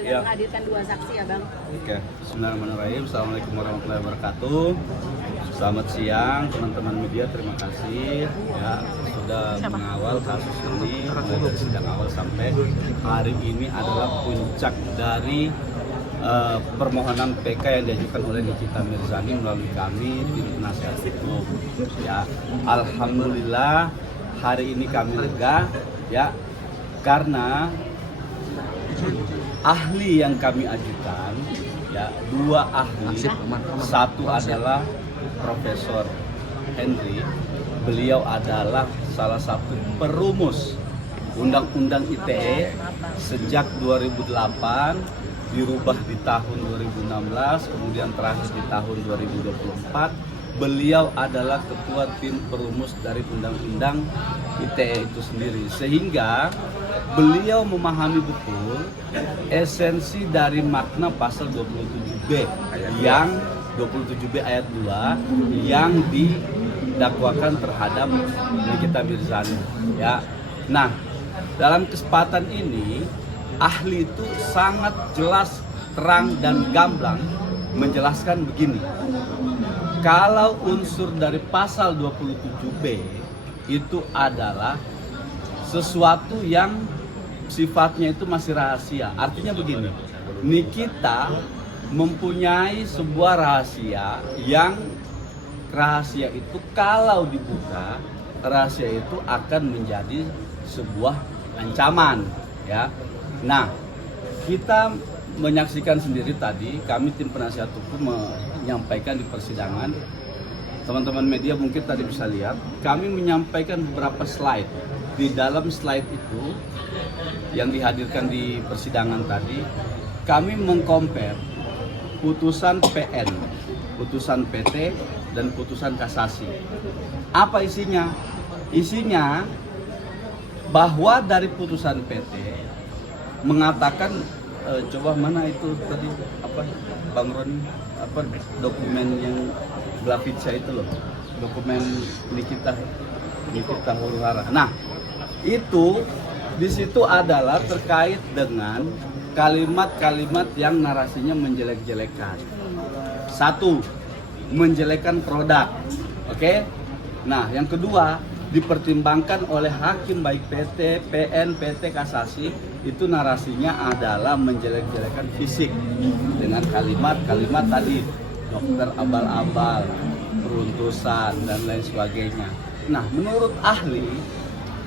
dengan Ya. menghadirkan 2 saksi ya Bang. Oke, bismillahirrahmanirrahim. Assalamualaikum warahmatullahi wabarakatuh. Selamat siang teman-teman media, terima kasih ya sudah mengawal kasus ini mulai dari sidang awal sampai hari ini adalah puncak dari permohonan PK yang diajukan oleh Nikita Mirzani melalui kami tim penasihat hukum. Ya, alhamdulillah hari ini kami lega ya karena ahli yang kami ajukan ya 2 ahli, satu adalah Profesor Henry, beliau adalah salah satu perumus Undang-Undang ITE sejak 2008 dirubah di tahun 2016 kemudian terakhir di tahun 2024. Beliau adalah ketua tim perumus dari Undang-Undang ITE itu sendiri, sehingga beliau memahami betul esensi dari makna pasal 27B yang 27B ayat 2 yang didakwakan terhadap Nikita Mirzani ya. Nah, dalam kesempatan ini ahli itu sangat jelas, terang dan gamblang menjelaskan begini. Kalau unsur dari pasal 27B itu adalah sesuatu yang sifatnya itu masih rahasia. Artinya begini, Nikita mempunyai sebuah rahasia yang rahasia itu kalau dibuka, rahasia itu akan menjadi sebuah ancaman ya. Nah, kita menyaksikan sendiri tadi, kami tim penasihat hukum menyampaikan di persidangan. Teman-teman media mungkin tadi bisa lihat, kami menyampaikan beberapa slide. Di dalam slide itu yang dihadirkan di persidangan tadi, kami mengcompare putusan PN, putusan PT, dan putusan kasasi. Apa isinya? Isinya bahwa dari putusan PT mengatakan coba mana itu tadi apa Bang Roni, apa dokumen yang Glavitsa itu loh, dokumen Nikita huru hara. Nah, itu di situ adalah terkait dengan kalimat-kalimat yang narasinya menjelek-jelekan. Satu, menjelekkan produk. Oke? Nah, yang kedua, dipertimbangkan oleh hakim baik PT, PN, PT, kasasi, itu narasinya adalah menjelek-jelekan fisik dengan kalimat-kalimat tadi, dokter abal-abal, peruntusan dan lain sebagainya. Nah, menurut ahli,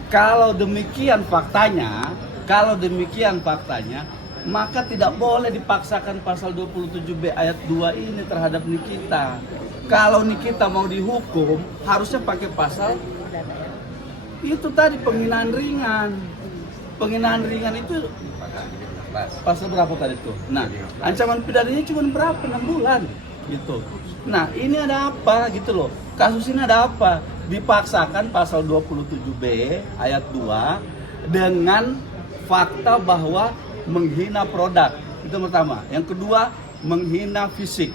kalau demikian faktanya, maka tidak boleh dipaksakan pasal 27B ayat 2 ini terhadap Nikita. Kalau Nikita mau dihukum, harusnya pakai pasal itu tadi, penghinaan ringan. Penghinaan ringan itu pasal berapa tadi tuh? Nah, ancaman pidananya cuma berapa? 6 bulan gitu. Nah, ini ada apa gitu loh. Kasus ini ada apa? Dipaksakan pasal 27B ayat 2 dengan fakta bahwa menghina produk. Itu pertama. Yang kedua, menghina fisik.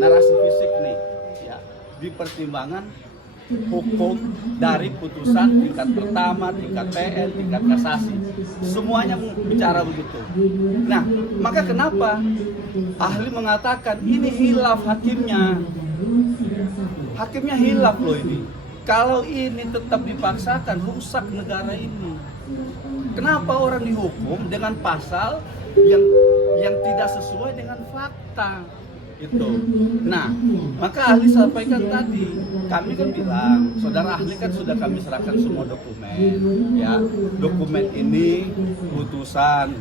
Narasi fisik nih ya. Di pertimbangan hukum dari putusan tingkat pertama, tingkat PN, tingkat kasasi. Semuanya bicara begitu. Nah, maka kenapa ahli mengatakan ini hilaf hakimnya? Hakimnya hilaf loh ini. Kalau ini tetap dipaksakan, rusak negara ini. Kenapa orang dihukum dengan pasal yang tidak sesuai dengan fakta? Itu. Nah, maka ahli sampaikan tadi, kami kan bilang, saudara ahli kan sudah kami serahkan semua dokumen, ya, dokumen ini putusan.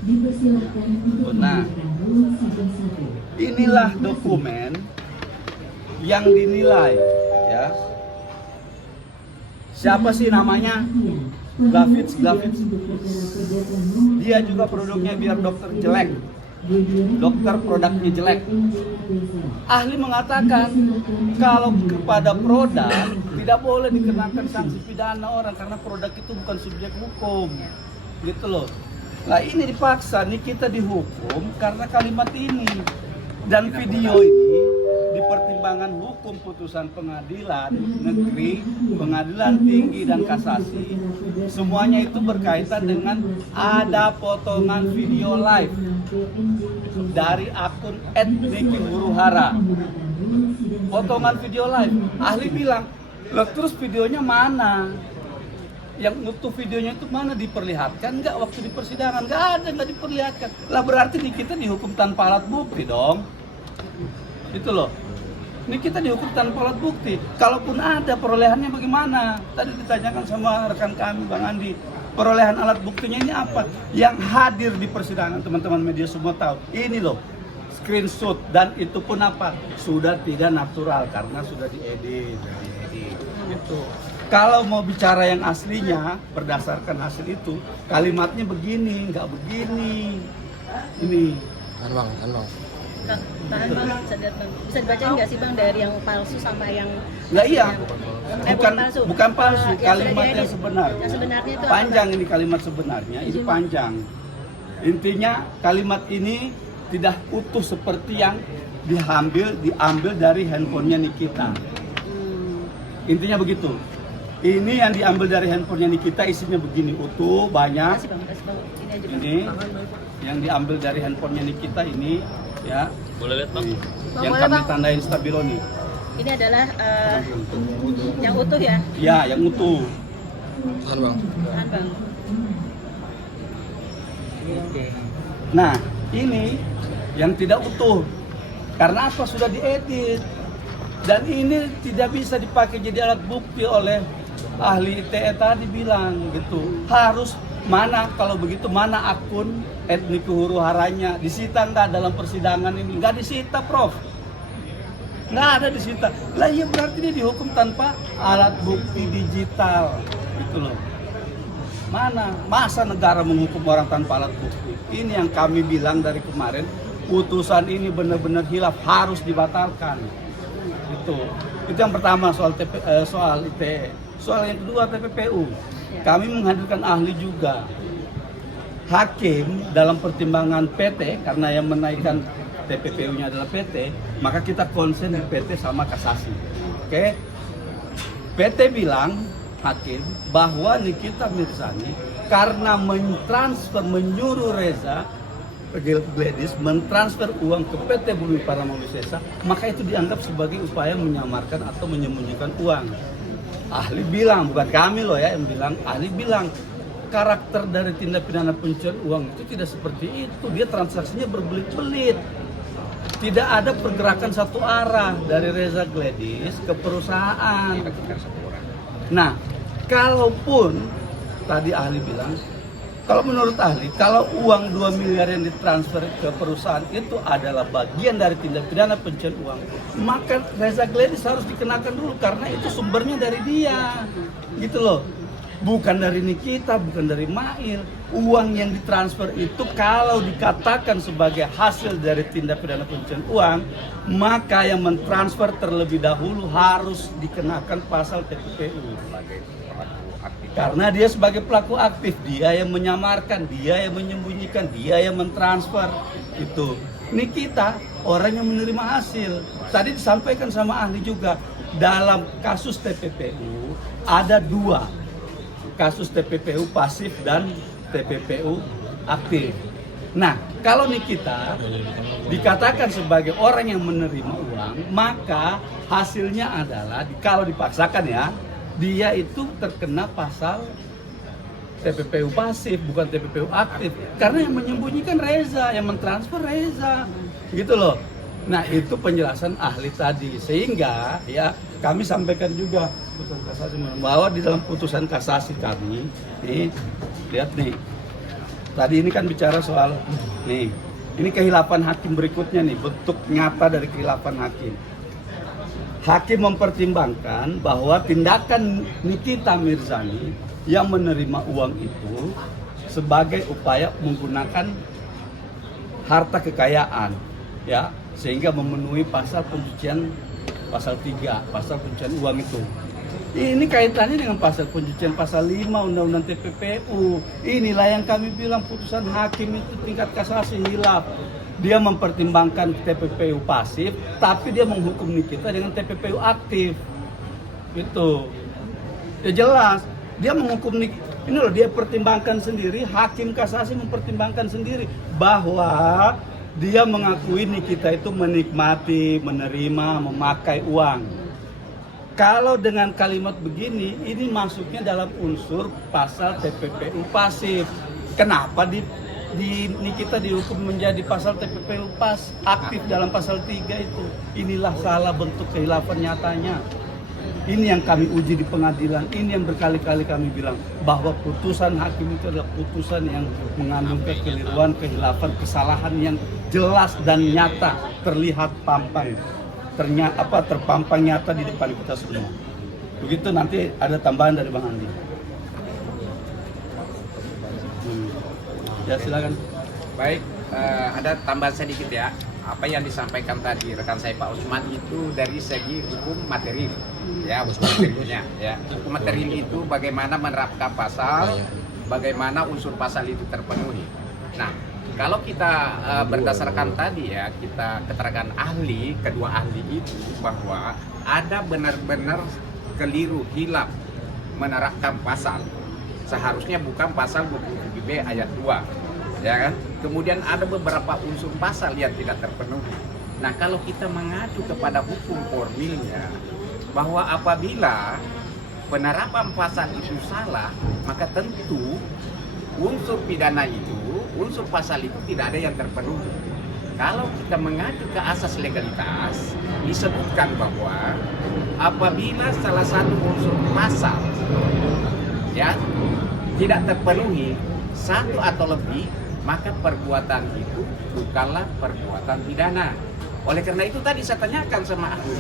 Nah, inilah dokumen yang dinilai, ya. Siapa sih namanya? Glavitsa. Dia juga produknya biar dokter jelek. Dokter produknya jelek. Ahli mengatakan kalau kepada produk tidak boleh dikenakan sanksi pidana orang karena produk itu bukan subjek hukum. Gitu loh. Nah, ini dipaksa nih kita dihukum karena kalimat ini. Dan video ini pertimbangan hukum putusan pengadilan negeri, pengadilan tinggi dan kasasi, semuanya itu berkaitan dengan ada potongan video live dari akun @Niki Huruhara. Potongan video live, ahli bilang, "Loh, terus videonya mana? Yang utuh videonya itu mana, diperlihatkan nggak waktu di persidangan?" Nggak ada, nggak diperlihatkan. Lah berarti kita dihukum tanpa alat bukti dong. Itu loh. Ini kita dihukum tanpa alat bukti. Kalaupun ada, perolehannya bagaimana? Tadi ditanyakan sama rekan kami, Bang Andi. Perolehan alat buktinya ini apa? Yang hadir di persidangan, teman-teman media semua tahu. Ini loh, screenshot, dan itu pun apa? Sudah tidak natural karena sudah diedit. Gitu. Kalau mau bicara yang aslinya, berdasarkan hasil itu, kalimatnya begini, nggak begini. Ini. Kan bang. Tahan bang, bisa dibacain nggak sih bang dari yang palsu sama yang Nggak, iya. yang Bukan palsu, yang kalimat sudah yang sebenarnya. Yang sebenarnya itu Panjang apa? ini kalimat sebenarnya, ini panjang. Intinya kalimat ini tidak utuh seperti yang diambil dari handphonenya Nikita. Intinya begitu. Ini yang diambil dari handphonenya Nikita, isinya begini, utuh, banyak. Kasih bang. Ini aja bang. Ini yang diambil dari handphonenya Nikita ini, ya. Boleh lihat bang? Yang Boleh, kami Bang. tandain stabilo nih. Ini adalah yang utuh ya, Ya, yang utuh. Kan bang. tahan bang. Nah, ini yang tidak utuh. Karena apa? Sudah diedit. Dan ini tidak bisa dipakai jadi alat bukti oleh ahli ITE tadi bilang gitu. Harus mana, kalau begitu mana akun Niki Huruharanya? Disita nggak dalam persidangan ini? Nggak disita, Prof. Nggak ada disita. Lah iya, berarti dia dihukum tanpa alat bukti digital. Gitu loh. Mana? Masa negara menghukum orang tanpa alat bukti? Ini yang kami bilang dari kemarin, putusan ini benar-benar hilaf, harus dibatalkan. Itu yang pertama soal soal ITE. Soal yang kedua TPPU. Kami menghadirkan ahli juga. Hakim dalam pertimbangan PT, karena yang menaikkan TPPU-nya adalah PT, maka kita konsen di PT sama kasasi. Oke? PT bilang, hakim, bahwa Nikita Mirzani karena menyuruh Reza Gladys mentransfer uang ke PT Bumi Paramahuli Sesa, maka itu dianggap sebagai upaya menyamarkan atau menyembunyikan uang. Ahli bilang, bukan kami loh ya yang bilang, ahli bilang karakter dari tindak pidana pencucian uang itu tidak seperti itu. Dia transaksinya berbelit-belit. Tidak ada pergerakan satu arah dari Reza Gladys ke perusahaan. Nah, kalaupun tadi ahli bilang, kalau menurut ahli, kalau uang 2 miliar yang ditransfer ke perusahaan itu adalah bagian dari tindak pidana pencucian uang, maka Reza Gladys harus dikenakan dulu karena itu sumbernya dari dia. Gitu loh. Bukan dari Nikita, bukan dari Mail. Uang yang ditransfer itu kalau dikatakan sebagai hasil dari tindak pidana pencucian uang, maka yang mentransfer terlebih dahulu harus dikenakan pasal TPPU. Karena dia sebagai pelaku aktif, dia yang menyamarkan, dia yang menyembunyikan, dia yang mentransfer. Itu. Nikita orang yang menerima hasil. Tadi disampaikan sama ahli juga, dalam kasus TPPU ada 2. Kasus TPPU pasif dan TPPU aktif. Nah, kalau Nikita dikatakan sebagai orang yang menerima uang, maka hasilnya adalah, kalau dipaksakan ya, dia itu terkena pasal TPPU pasif, bukan TPPU aktif. Karena yang menyembunyikan Reza, yang mentransfer Reza. Gitu loh. Nah, itu penjelasan ahli tadi. Sehingga ya kami sampaikan juga putusan kasasi bahwa di dalam putusan kasasi kami, nih, lihat nih. Tadi ini kan bicara soal nih. Ini kehilapan hakim berikutnya nih, bentuk nyata dari kehilapan hakim. Hakim mempertimbangkan bahwa tindakan Nikita Mirzani yang menerima uang itu sebagai upaya menggunakan harta kekayaan, ya, sehingga memenuhi pasal pencucian, pasal 3, pasal pencucian uang itu. Ini kaitannya dengan pasal pencucian pasal 5 Undang-Undang TPPU. Inilah yang kami bilang putusan hakim itu tingkat kasasi hilaf. Dia mempertimbangkan TPPU pasif, tapi dia menghukum Nikita dengan TPPU aktif. Itu. Ya jelas, dia menghukum Nikita. Ini loh, dia pertimbangkan sendiri, hakim kasasi mempertimbangkan sendiri bahwa dia mengakui Nikita itu menikmati, menerima, memakai uang. Kalau dengan kalimat begini, ini masuknya dalam unsur pasal TPPU pasif. Kenapa Nikita dihukum menjadi pasal TPPU aktif dalam pasal 3 itu? Inilah salah bentuk kehilafan nyatanya. Ini yang kami uji di pengadilan, ini yang berkali-kali kami bilang bahwa putusan hakim itu adalah putusan yang mengandung kekeliruan, kehilafan, kesalahan yang jelas dan nyata, terlihat pampang. Terpampang nyata di depan kita semua. Begitu, nanti ada tambahan dari Bang Andi. Ya silakan. Baik, ada tambahan sedikit ya. Apa yang disampaikan tadi rekan saya Pak Usman itu dari segi hukum materi, ya hukum materinya. Ya, hukum materi itu bagaimana menerapkan pasal, bagaimana unsur pasal itu terpenuhi. Nah, kalau kita berdasarkan tadi ya, kita keterangan ahli, kedua ahli itu bahwa ada benar-benar keliru, hilaf menerapkan pasal. Seharusnya bukan pasal 27B ayat 2. Ya kan? Kemudian ada beberapa unsur pasal yang tidak terpenuhi. Nah, kalau kita mengacu kepada hukum formilnya bahwa apabila penerapan pasal itu salah, maka tentu unsur pidana itu, unsur pasal itu tidak ada yang terpenuhi. Kalau kita mengacu ke asas legalitas, disebutkan bahwa apabila salah satu unsur pasal ya tidak terpenuhi satu atau lebih, maka perbuatan itu bukanlah perbuatan pidana. Oleh karena itu tadi saya tanyakan sama ahli,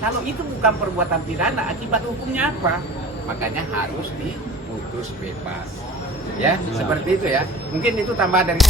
kalau itu bukan perbuatan pidana, akibat hukumnya apa? Makanya harus diputus bebas. Ya, seperti itu ya. Mungkin itu tambah dari